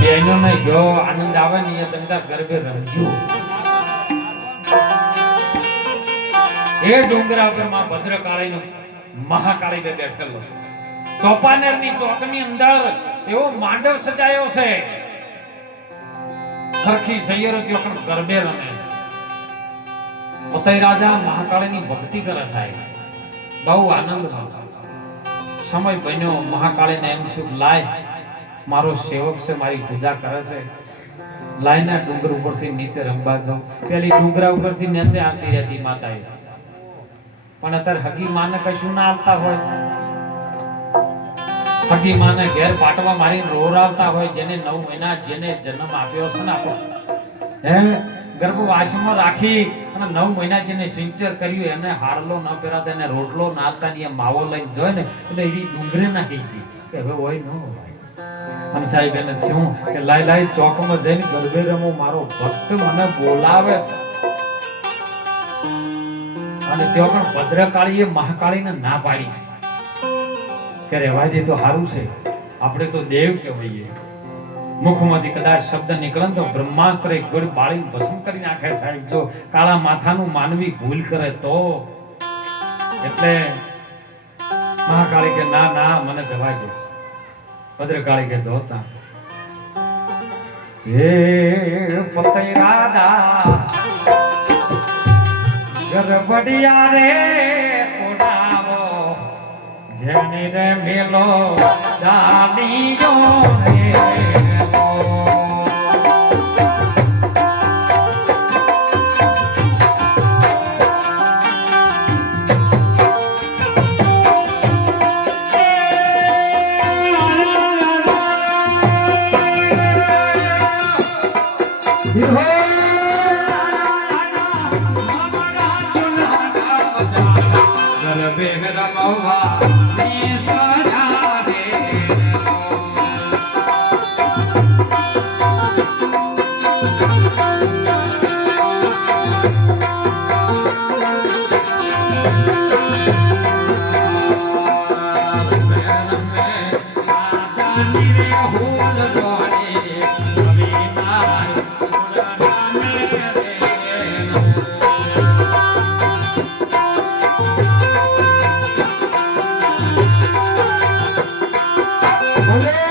બહેનોને જો આનંદ આવે ને એ તમે ગરબે રમજો. એ ડુંગરા પરમાં ભદ્રકાળી મહાકાળી બે બેઠેલો છે. ચોપાનેરની ચોકની અંદર એવો માંડવ સજાયો છે. સરખી સૈયરો ત્યો પણ ગરબે રમે. પોતે રાજા મહાકાળીની ભક્તિ કરે સાહેબ. બહુ આનંદ સમય બન્યો, મહાકાળીને એમ થયું લાય મારો સેવક છે, મારી પૂજા કરે છે. લાઈના ડુંગર ઉપરથી નીચે રંબા જાઉં. પેલી ડુંગરા ઉપરથી નીચે આવતી રહેતી માતાએ. પણ અત્યારે હગી માને કશું ના આવતા હોય. હગી માને ઘેર પાટવા મારીને રોરાવતા હોય, જેને નવ મહિના જેને જન્મ આપ્યો છે ને આપણો. હે? ગર્ભવાસમાં રાખી અને નવ મહિના જેને સિંચર કર્યું, એને હારલો ન પહેરાતા એને રોટલો ને એ માવો લઈને જોય ને, એટલે એવી ડુંગરે નાખી છે. કે હવે હોય ન હોય. અને સાહેબ, એને થયું કે લાઈ લાઈ ચોકમાં જઈને ગરબે રમો, મારો ભક્ત મને બોલાવે છે. અને તેઓ પણ ભદ્રકાળીએ મહાકાળીને ના પાડી છે. કે રહેવા તો સારું છે. આપણે તો દેવ કહેવાઈએ. મુખમાંથી કદાચ શબ્દ નીકળે તો બ્રહ્માસ્ત્ર એક ગોળ બાળીને ભસ્મ કરી નાખે સાહેબ. જો કાળા માથાનું માનવી ભૂલ કરે તો? એટલે મહાકાળી કે, ના ના, મને જવા દો. ભદ્રકાળી કે ધોતા. હે પતય રાધા ગરબડિયા રે ઉડાવો જેની રે મેલો. દાડીયો રે મેલો. Yeah.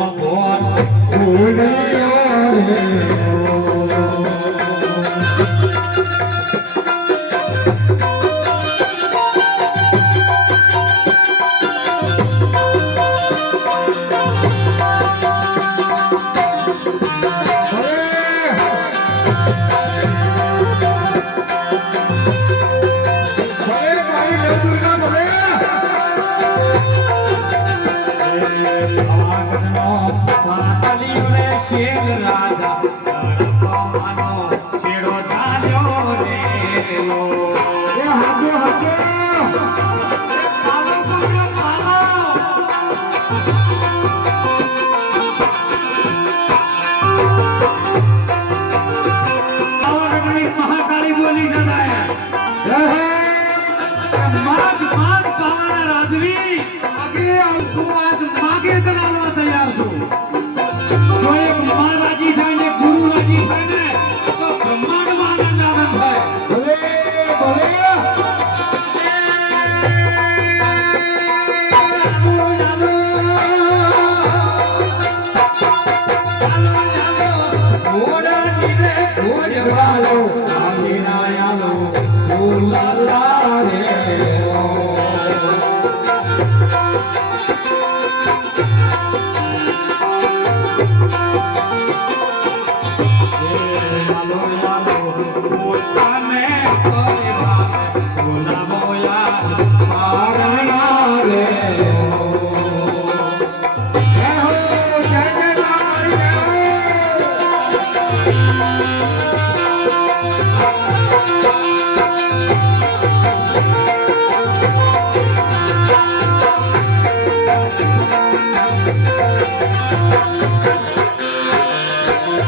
શેર Who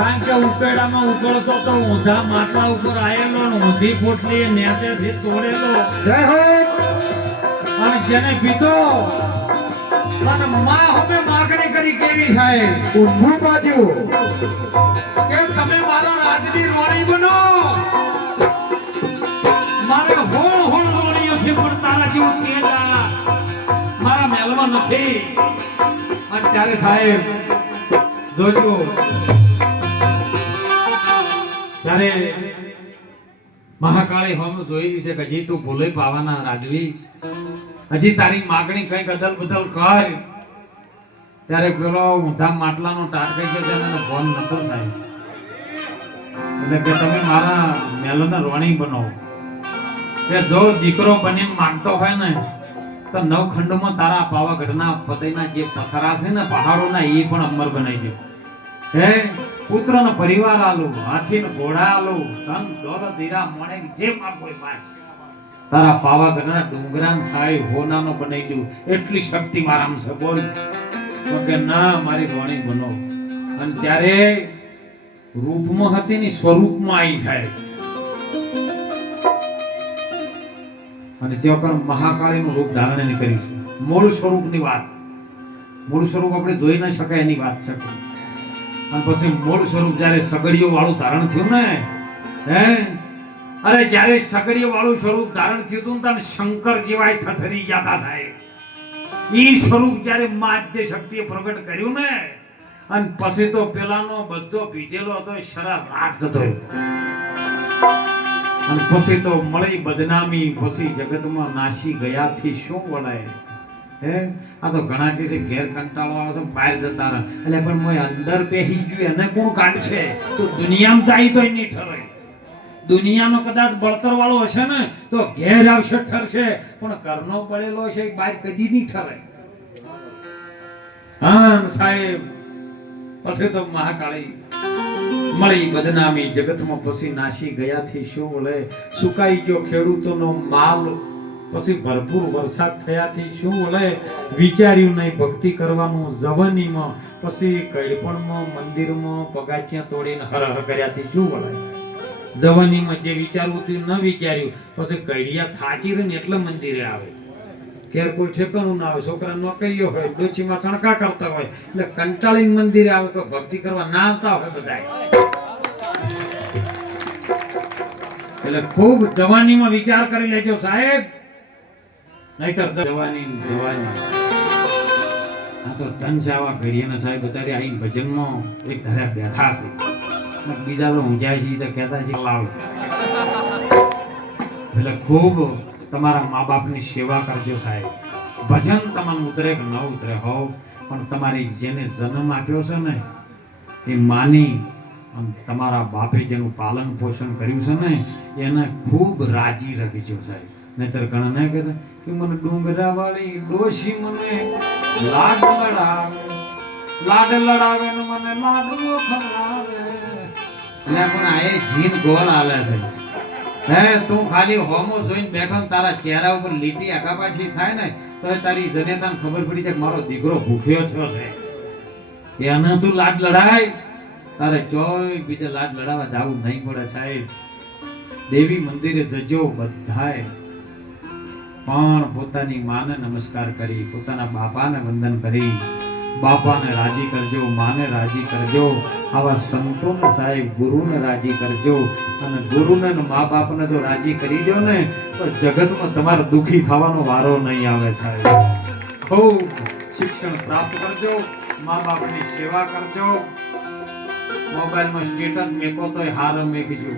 કારણ કે ઉકેડામાં ઉકળતો તો ઊંધા માથા ઉપર આવેલો ને ઊંધી પોટલી નેચેથી તોડેલો. જય હો અને જેને પીધો અને માં હવે માગણી કરી કેવી સાહેબ? ઊંધું બાજુ. કે તમે મારો રાજની રોણી બનો. મારે હોળ હોળ રોણીઓ છે પણ તારા જેવું તેજ મારા મહેલમાં નથી. અત્યારે સાહેબ જોજો ત્યારે મહાકાળી હોમ જોઈ છે કે હજી તું ભૂલે પાવાના રાજવી. હજી તારી માગણી કંઈક અદલ બદલ કર. ત્યારે પેલો ઊંધા માટલાનો ટાટ કઈ ગયો તેને ફોન નતો થાય એટલે કે તમે મારા મેલોના રોણી બનો. કે જો દીકરો બનીને માંગતો હોય ને, તો નવ ખંડમાં તારા પાવાગઢના પતઈના જે પથરા છે ને પહાડોના, એ પણ અમર બનાવી દે. હે? પુત્રનો પરિવાર આલો હાથી ઘોડા આલો, ધન દોલત હીરા મણે જે માગો પાંચ તારા પાવાગઢના ડુંગરા સાય હોનાનો બનાવી દઉં એટલી શક્તિ મારામાં છે, બોલ. કે ના, મારી વાણી બનો. અને ત્યારે રૂપમાં હતી ને સ્વરૂપમાં આવી જાય. અને ત્યાં પણ મહાકાળીનું રૂપ ધારણ એને છે. મૂળ સ્વરૂપની વાત. મૂળ સ્વરૂપ આપણે જોઈ ન શકાય એની વાત છે. અને પછી મૂળ સ્વરૂપ જ્યારે સગડીઓ વાળું ધારણ થયું ને, હે? અરે જ્યારે સગડીઓ વાળું સ્વરૂપ ધારણ થયું હતું ત્યારે શંકર જેવાય થથરી ગયા હતા સાહેબ. એ સ્વરૂપ જ્યારે માધ્ય શક્તિએ પ્રગટ કર્યું ને, અને પછી તો પેલાનો બધો પીધેલો હતો શરાબ રાખ થતો અને પછી તો મળી બદનામી, પછી જગતમાં નાસી ગયાથી શું વળાય? હે? આ તો ઘણા કે છે ઘેર કંટાળો આવે છે બહાર જતા રહે. એટલે પણ મોય અંદર પેહી ગયું, એને કોણ કાઢશે? તો દુનિયામાં જાય તો નહીં ઠરે. દુનિયાનો કદાચ બળતર વાળો હશે ને, તો ઘેર આવશે, ઠરશે. પણ કરનો પડેલો છે બહાર કદી નહીં ઠરે. હા સાહેબ, પછી તો મહાકાળી મળી બદનામી. જગતમાં પછી નાસી ગયાથી શું વળે? સુકાઈ ગયો ખેડૂતોનો માલ પછી ભરપૂર વરસાદ થયાથી શું વળે વિચાર્યું નહીં ભક્તિ કરવાનું જવનીમાં. પછી કઈપણમાં મંદિરમાં પગાચિયા તોડીને હર હર કર્યાથી શું વળે જવનીમાં જે વિચારવું તે ન વિચાર્યું. પછી કડિયા થાચી રહીને એટલે મંદિરે આવે. ઘેર કોઈ ઠેકાણું ના આવે. છોકરા નોકરીઓ હોય ડોચીમાં સણકા કરતા હોય. એટલે કંટાળીને મંદિરે આવે તો ભક્તિ કરવા ના આવતા હોય બધા એટલે ખૂબ જવાનીમાં વિચાર કરી લેજો સાહેબ. નહીતર જવાની જવાની. આ તો ધન સાવા ઘડીએના સાહેબ અત્યારે અહીં ભજનમાં એક ધરા બેઠા છે. બીજા તો ઊંઝાય છે તો કહેતા છે, લાવ. એટલે ખૂબ તમારા મા બાપની સેવા કરજો સાહેબ. ભજન તમને ઉતરે કે ન ઉતરે હોવ પણ તમારી જેને જન્મ આપ્યો છે ને, એ માની તમારા બાપે જેનું પાલન પોષણ કર્યું છે ને, એને ખૂબ રાજી રાખજો સાહેબ. નહીતર ઘણા ના કહેતા કે મને ડુંગરા વાળી ડોશી મને લાડ લડાવે લાડ લડાવે ને મને લાડવો ખવડાવે. એટલે પણ આ જીન ગોળ આલે છે. હે, તું ખાલી હોમો જોઈને બેઠો ને તારા ચહેરા ઉપર લીટી આખા પાછી થાય ને તો તારી જનેતાને ખબર પડી જાય મારો દીકરો ભૂખ્યો થયો છે. એને તું લાડ લડાય. તારે ચોય બીજે લાડ લડાવવા જાવું નહીં પડે સાહેબ. દેવી મંદિરે જજો બધાય. પણ પોતાની માને નમસ્કાર કરી, પોતાના બાપાને વંદન કરી, બાપાને રાજી કરજો, માને રાજી કરજો, આવા સંતોને સાહેબ ગુરુને રાજી કરજો, અને ગુરુને મા બાપને જો રાજી કરી દો ને, તો જગતમાં તમારે દુઃખી થવાનો વારો નહીં આવે સાહેબ. ખૂબ શિક્ષણ પ્રાપ્ત કરજો, મા બાપની સેવા કરજો. મોબાઈલમાં સ્ટેટસ મેકો તોય હાર મેકજો